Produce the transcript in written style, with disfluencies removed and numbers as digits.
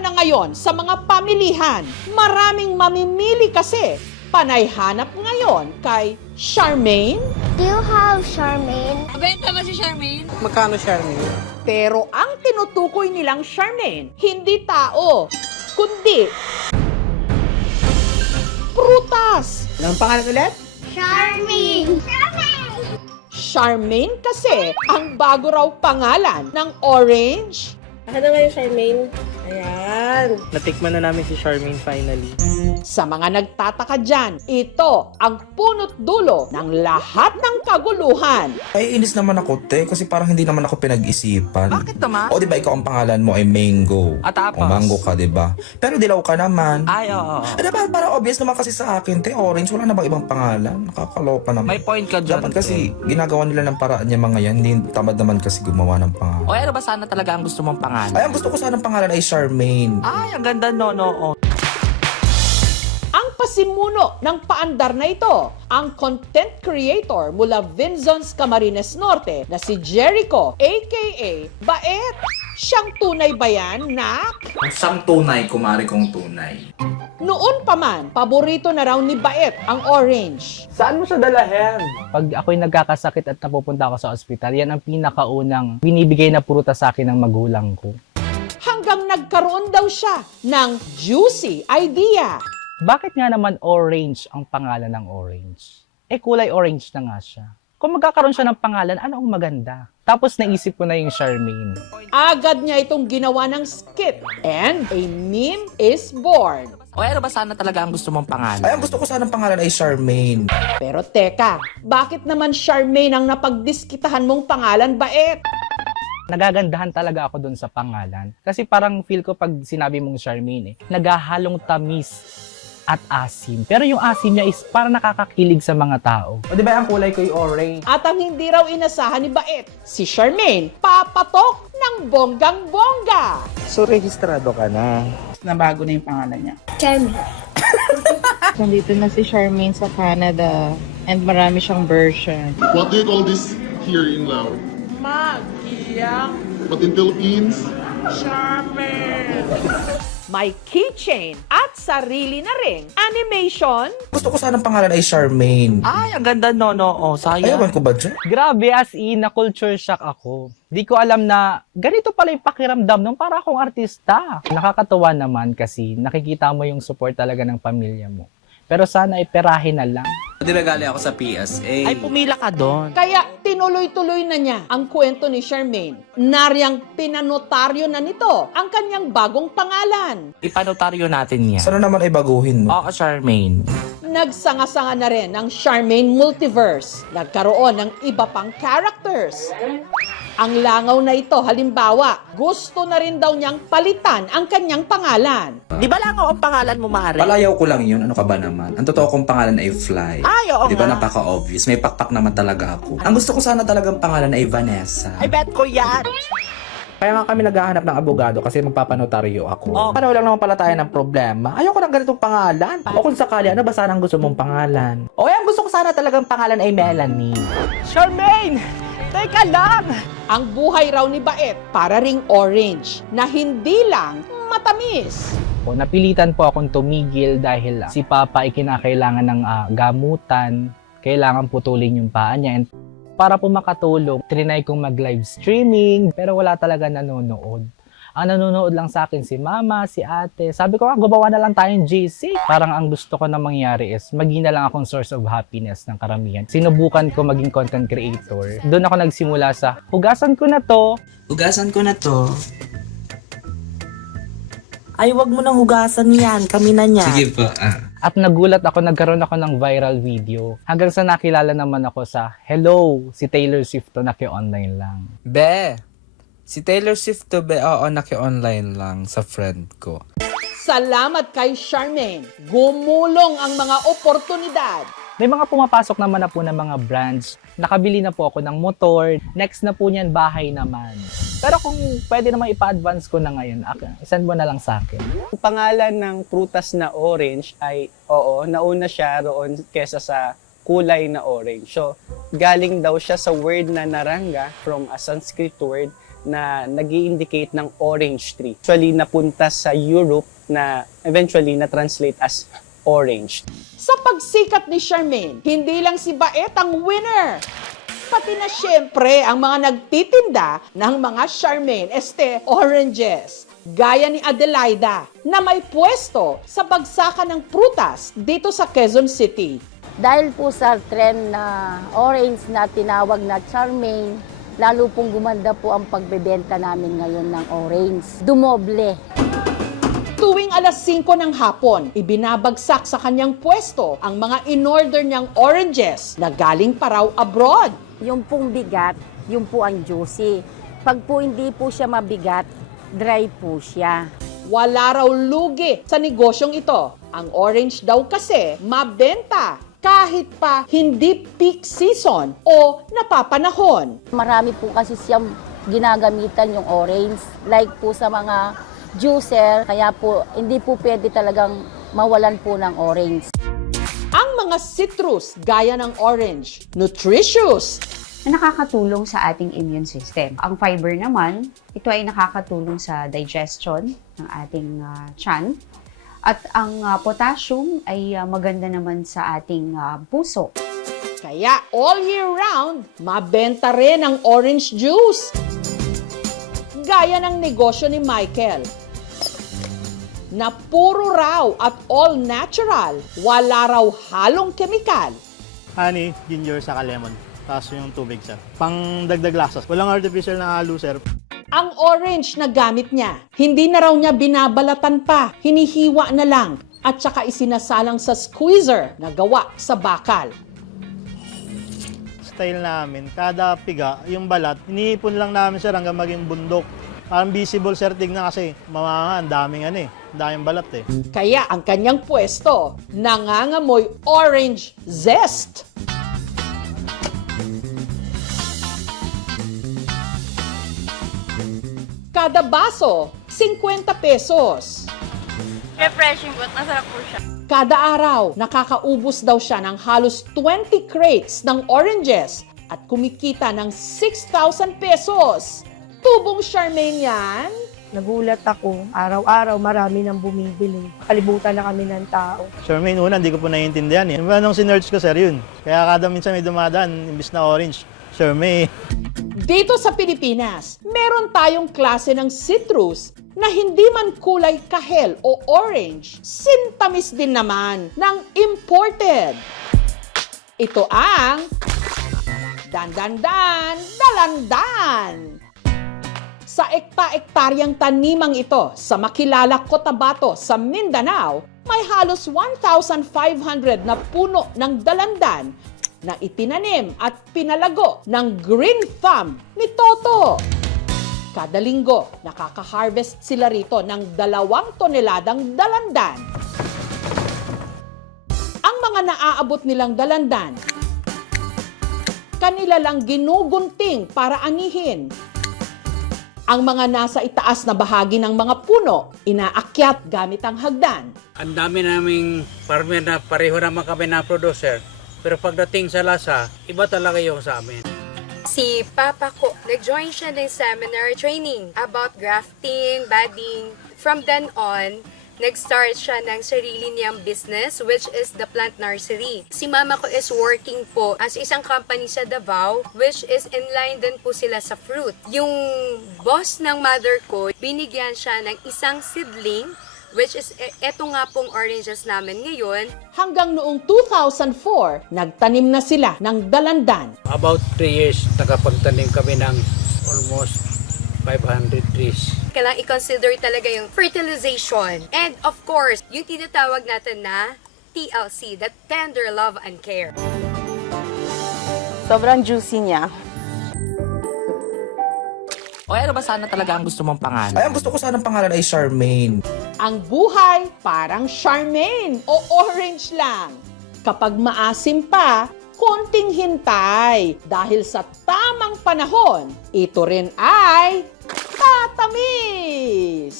na ngayon sa mga pamilihan. Maraming mamimili kasi. Panay hanap ngayon kay Charmaine. Do you have Charmaine? Mabenta ba si Charmaine? Magkano, Charmaine? Pero ang tinutukoy nilang Charmaine, hindi tao, kundi prutas. Anong pangalan ulit? Charmaine! Charmaine kasi ang bago raw pangalan ng orange. Akin na ngayon, Charmaine. Ayan. Natikman na namin si Charmaine finally. Sa mga nagtataka dyan, ito ang punot dulo ng lahat ng kaguluhan. Ay, inis naman ako, te, kasi parang hindi naman ako pinag-isipan. Bakit naman? O, di ba, ikaw ang pangalan mo ay Mango. At tapos? O, Mango ka, di ba? Pero dilaw ka naman. Ay, oo. Ano ba, parang obvious naman kasi sa akin, te, orange, wala na bang ibang pangalan? Nakakaloka naman. May point ka dyan. Dapat kasi, ginagawa nila ng paraan niya mga yan, hindi tamad naman kasi gumawa ng pangalan. O ano ba sana talaga ang gusto mong pangalan? Ay, ang gusto ko sana ng pangalan ay Charmaine. Ay, ang ganda, no. Ang pasimuno ng paandar na ito, ang content creator mula Vinzons, Camarines Norte na si Jericho aka Baet. Siyang tunay ba yan, nak? Ang siyang tunay, kumari kong tunay. Noon pa man, paborito na raw ni Baet ang orange. Saan mo siya dalahin? Pag ako'y nagkakasakit at napupunta ako sa ospital, yan ang pinakaunang binibigay na prutas sa akin ng magulang ko. Hanggang nagkaroon daw siya ng juicy idea. Bakit nga naman orange ang pangalan ng orange? Eh kulay orange na nga siya. Kung magkakaroon siya ng pangalan, ano ang maganda? Tapos naisip ko na yung Charmaine. Agad niya itong ginawa ng skit and a meme is born. O ano ba sana talaga ang gusto mong pangalan? Ay, ang gusto ko sana ng pangalan ay Charmaine. Pero teka, bakit naman Charmaine ang napagdiskitahan mong pangalan, Baet? Nagagandahan talaga ako dun sa pangalan. Kasi parang feel ko pag sinabi mong Charmaine, nagahalong tamis at asim. Pero yung asim niya is parang nakakakilig sa mga tao. O di ba ang kulay ko yung orange? At ang hindi raw inasahan ni Baet, si Charmaine, papatok ng bonggang-bongga. So, rehistrado ka na. Nabago na yung pangalan niya. Charmaine. Nandito na si Charmaine sa Canada and marami siyang version. What do you call this here in Laos? Magiang But in Philippines? may keychain at sarili na ring animation. Gusto ko sana ng pangalan ay Charmaine. Ay, ang ganda, no. Sayang. Ayawan ko ba dyan? Grabe, as in, na-culture shock ako. Di ko alam na ganito pala yung pakiramdam nung para akong artista. Nakakatuwa naman kasi nakikita mo yung support talaga ng pamilya mo. Pero sana iperahin na lang. Dinagali ako sa PSA. Ay, pumila ka doon. Kaya tinuloy-tuloy na niya ang kwento ni Charmaine. Naryang pinanotaryo na nito ang kanyang bagong pangalan. Ipanotaryo natin yan. Sana naman ay baguhin mo. Oo, Charmaine. Nagsanga-sanga na rin ang Charmaine Multiverse. Nagkaroon ng iba pang characters. Ang langaw na ito, halimbawa, gusto na rin daw niyang palitan ang kanyang pangalan. Di ba lang ang pangalan mo, Mare? Palayaw ko lang yun. Ano ka ba naman? Ang totoo kong pangalan ay Fly. Ay, oo Di ba nga. napaka-obvious? May pakpak naman talaga ako. Ang gusto ko sana talagang pangalan ay Vanessa. Ay, bet ko yan. Kaya nga kami naghahanap ng abogado kasi magpapanotaryo ako. Oh. Paano lang naman pala tayo ng problema? Ayoko ng ganitong pangalan. O kung sakali, ano ba sana ang gusto mong pangalan? O ang gusto ko sana talagang pangalan ay Melanie. Charmaine! Teka lang! Ang buhay raw ni Baet para ring orange na hindi lang matamis. O, napilitan po akong tumigil dahil si Papa ay kinakailangan ng gamutan. Kailangan putulin yung paa niya. And para po makatulong, trinay kong mag-live streaming pero wala talaga nanonood. Ang nanonood lang sa akin si Mama, si Ate. Sabi ko, gumawa na lang tayong GC. Parang ang gusto ko na mangyari is maging na lang akong source of happiness ng karamihan. Sinubukan ko maging content creator. Doon ako nagsimula sa, hugasan ko na to. Hugasan ko na to. Ay, wag mo nang hugasan yan. Kami na niya. Sige po. At nagulat ako, nagkaroon ako ng viral video. Hanggang sa nakilala naman ako sa, hello, si Taylor Swift to, naki-online lang. Be, si Taylor Swift to be, oo, naki-online lang sa friend ko. Salamat kay Charmaine. Gumulong ang mga oportunidad. May mga pumapasok naman na po ng mga brands. Nakabili na po ako ng motor. Next na po niyan, bahay naman. Pero kung pwede naman ipa-advance ko na ngayon, send mo na lang sa akin. Ang pangalan ng prutas na orange ay, oo, nauna siya roon kesa sa kulay na orange. So, galing daw siya sa word na naranga from a Sanskrit word na nag-i-indicate ng orange tree. Actually, napunta sa Europe na eventually na-translate as orange. Sa pagsikat ni Charmaine, hindi lang si Baet ang winner. Pati na syempre ang mga nagtitinda ng mga Charmaine oranges. Gaya ni Adelaida na may pwesto sa bagsakan ng prutas dito sa Quezon City. Dahil po sa trend na orange na tinawag na Charmaine, lalo pong gumanda po ang pagbebenta namin ngayon ng orange. Dumoble. Tuwing alas 5 ng hapon, ibinabagsak sa kanyang pwesto ang mga in-order niyang oranges na galing pa raw abroad. Yung pong bigat, yung po ang juicy. Pag po hindi po siya mabigat, dry po siya. Wala raw lugi sa negosyong ito. Ang orange daw kasi mabenta kahit pa hindi peak season o napapanahon. Marami po kasi siyang ginagamitan yung orange. Like po sa mga juicer, kaya po hindi po pwede talagang mawalan po ng orange. Ang mga citrus gaya ng orange, nutritious, na nakakatulong sa ating immune system. Ang fiber naman, ito ay nakakatulong sa digestion ng ating tiyan. At ang potassium ay maganda naman sa ating puso. Kaya all year round, mabenta rin ang orange juice. Gaya ng negosyo ni Michael, na puro raw at all natural, wala raw halong kemikal. Honey, ginger, saka lemon. Tapos yung tubig, sir. Pang dagdag lasa. Walang artificial na halo, sir. Ang orange na gamit niya, hindi na raw niya binabalatan pa, hinihiwa na lang at saka isinasalang sa squeezer na gawa sa bakal. Style namin, kada piga, yung balat, iniipon lang namin, sir, hanggang maging bundok. Parang visible, sir, tignan kasi mamanga, ang daming balat eh. Kaya ang kanyang pwesto, nangangamoy orange zest. Kada baso, 50 pesos. Refreshing but masarap po siya. Kada araw, nakakaubos daw siya ng halos 20 crates ng oranges at kumikita ng 6,000 pesos. Tubong Charmaine yan? Nagulat ako. Araw-araw marami nang bumibili. Kalibutan na kami ng tao. Charmaine, una, hindi ko po naiintindihan eh. Nung sinerch ko, sir, yun. Kaya kada minsan may dumadaan, imbis na orange, Charmaine. Dito sa Pilipinas, meron tayong klase ng citrus na hindi man kulay kahel o orange, sintamis din naman ng imported. Ito ang dalandan. Sa ekta-ektaryang tanimang ito sa makilala Cotabato sa Mindanao, may halos 1,500 na puno ng dalandan na itinanim at pinalago ng Green Thumb ni Toto. Kada linggo, nakaka-harvest sila rito ng 2 toneladang dalandan. Ang mga naaabot nilang dalandan, kanila lang ginugunting para anihin. Ang mga nasa itaas na bahagi ng mga puno, inaakyat gamit ang hagdan. Ang dami naming farmer na pareho naman kami na producer. Pero pagdating sa lasa, iba talaga yung sa amin. Si Papa ko, nag-join siya ng seminar training about grafting, budding. From then on, nag-start siya ng sarili niyang business, which is the plant nursery. Si Mama ko is working po as isang company sa Davao, which is in line din po sila sa fruit. Yung boss ng mother ko, binigyan siya ng isang seedling, which is eto nga pong oranges namin ngayon. Hanggang noong 2004, nagtanim na sila ng dalandan. About 3 years, nakapagtanim kami ng almost 500 trees. Kailangan i-consider talaga yung fertilization. And of course, yung tinatawag natin na TLC, that tender love and care. Sobrang juicy niya. O ano ba sana talaga ang gusto mong pangalan? Ay, ang gusto ko sanang pangalan ay Charmaine. Ang buhay parang Charmaine o orange lang. Kapag maasim pa, konting hintay. Dahil sa tamang panahon, ito rin ay tatamis!